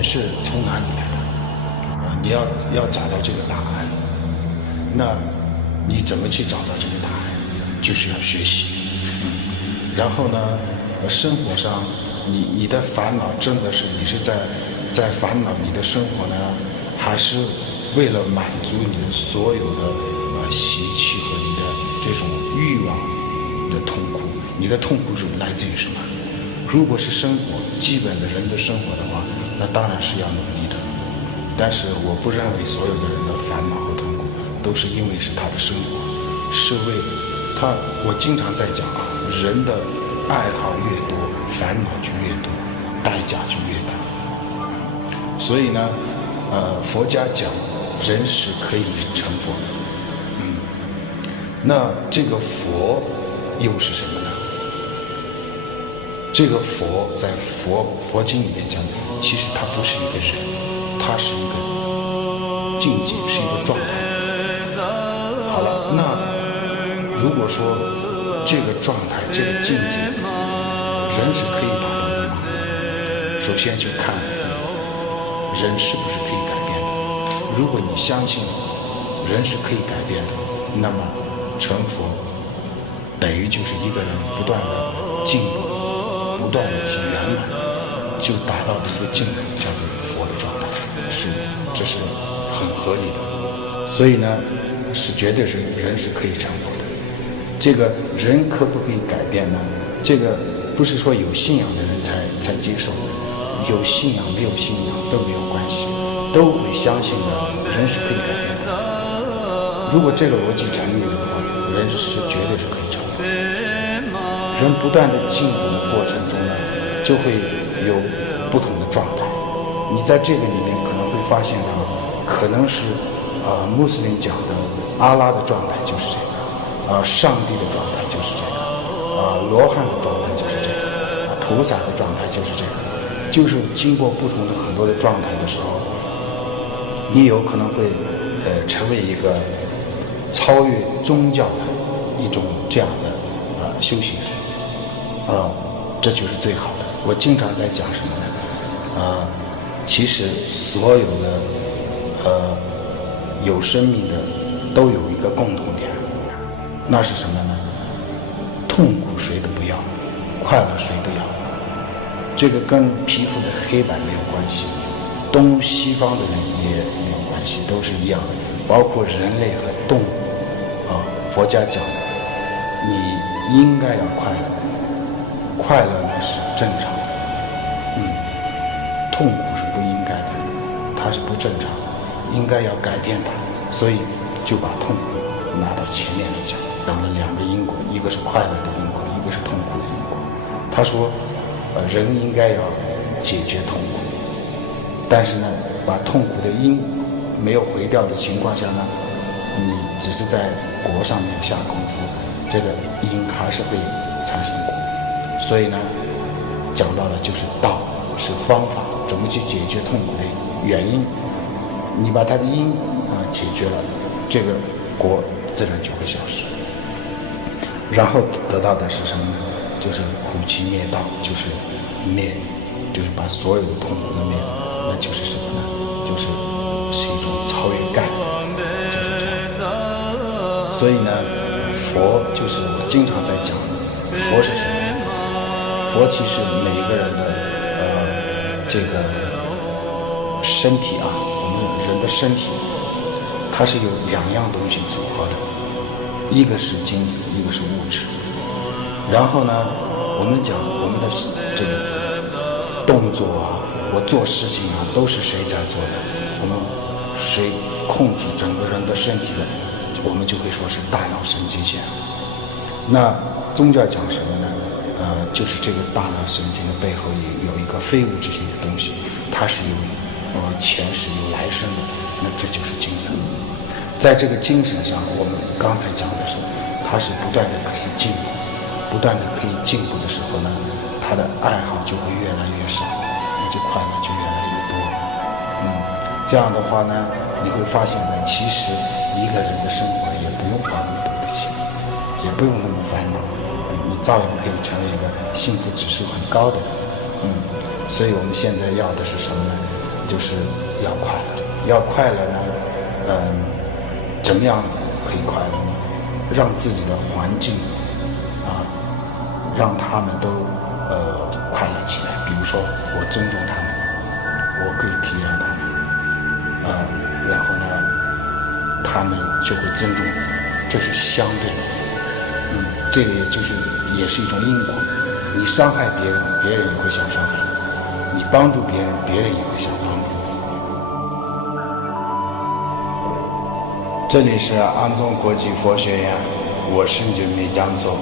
人是从哪里来的？你要找到这个答案。那你怎么去找到这个答案？就是要学习。然后呢，生活上你的烦恼真的是你是在烦恼你的生活呢，还是为了满足你的所有的习气和你的这种欲望的痛苦？你的痛苦是来自于什么？如果是生活基本的人的生活的话，那当然是要努力的。但是我不认为所有的人的烦恼和痛苦都是因为是他的生活，是为他。我经常在讲啊，人的爱好越多，烦恼就越多，代价就越大。所以呢，佛家讲人是可以成佛的。那这个佛又是什么呢？这个佛在佛经里面讲，其实它不是一个人，它是一个境界，是一个状态。好了，那如果说这个状态、这个境界，人是可以达到的吗？首先去看人是不是可以改变的。如果你相信人是可以改变的，那么成佛等于就是一个人不断的进步，不断的去圆满，就达到了一个境界，叫做佛的状态。这是很合理的。所以呢，是绝对是人是可以成佛的。这个人可不可以改变呢？这个不是说有信仰的人才接受的，有信仰没有信仰都没有关系，都会相信的人是可以改变的。如果这个逻辑成立的话，人是绝对是可以成佛的。人不断的进步的过程中呢，就会有不同的状态。你在这个里面可能会发现到，可能是穆斯林讲的阿拉的状态就是这个，上帝的状态就是这个，罗汉的状态就是这个，菩萨的状态就是这个。就是经过不同的很多的状态的时候，你有可能会成为一个超越宗教的一种这样的修行人。这就是最好的。我经常在讲什么呢？其实所有的有生命的都有一个共同点，那是什么呢？痛苦谁都不要，快乐谁都要。这个跟皮肤的黑白没有关系，东西方的人也没有关系，都是一样的，包括人类和动物。佛家讲的，你应该要快乐。快乐呢是正常的，痛苦是不应该的，它是不正常的，应该要改变它，所以就把痛苦拿到前面来讲，讲了两个因果，一个是快乐的因果，一个是痛苦的因果。他说，人应该要解决痛苦，但是呢，把痛苦的因没有毁掉的情况下呢，你只是在果上面下功夫，这个因还是会产生果。所以呢，讲到了就是道是方法，怎么去解决痛苦的原因。你把它的因解决了，这个果自然就会消失。然后得到的是什么呢？就是苦集灭道，就是灭，就是把所有的痛苦都灭了。那就是什么呢？就是一种超越概，就是这样子。所以呢，佛就是我经常在讲，佛是什么？佛其实每个人的这个身体啊，我们人的身体，它是由两样东西组合的，一个是精子，一个是物质。然后呢，我们讲我们的这个动作啊，我做事情啊，都是谁在做的？我们谁控制整个人的身体的？我们就会说是大脑神经线。那宗教讲什么呢？就是这个大脑神经的背后也有一个非物质性的东西，它是有前世有来生的，那这就是精神。在这个精神上，我们刚才讲的是，它是不断的可以进步，不断的可以进步的时候呢，他的爱好就会越来越少，也就快乐就越来越多。这样的话呢，你会发现呢，其实一个人的生活也不用花那么多的钱，也不用那么烦恼。你照样可以成为一个幸福指数很高的人。所以我们现在要的是什么呢？就是要快乐。要快乐呢，怎么样可以快乐呢？让自己的环境让他们都快乐起来。比如说，我尊重他们，我可以体谅他们，然后呢，他们就会尊重我，这是相对的。这个也是一种因果。你伤害别人，别人也会想伤害你；你帮助别人，别人也会想帮助你。这里是安宗国际佛学院，我是你的梅江总。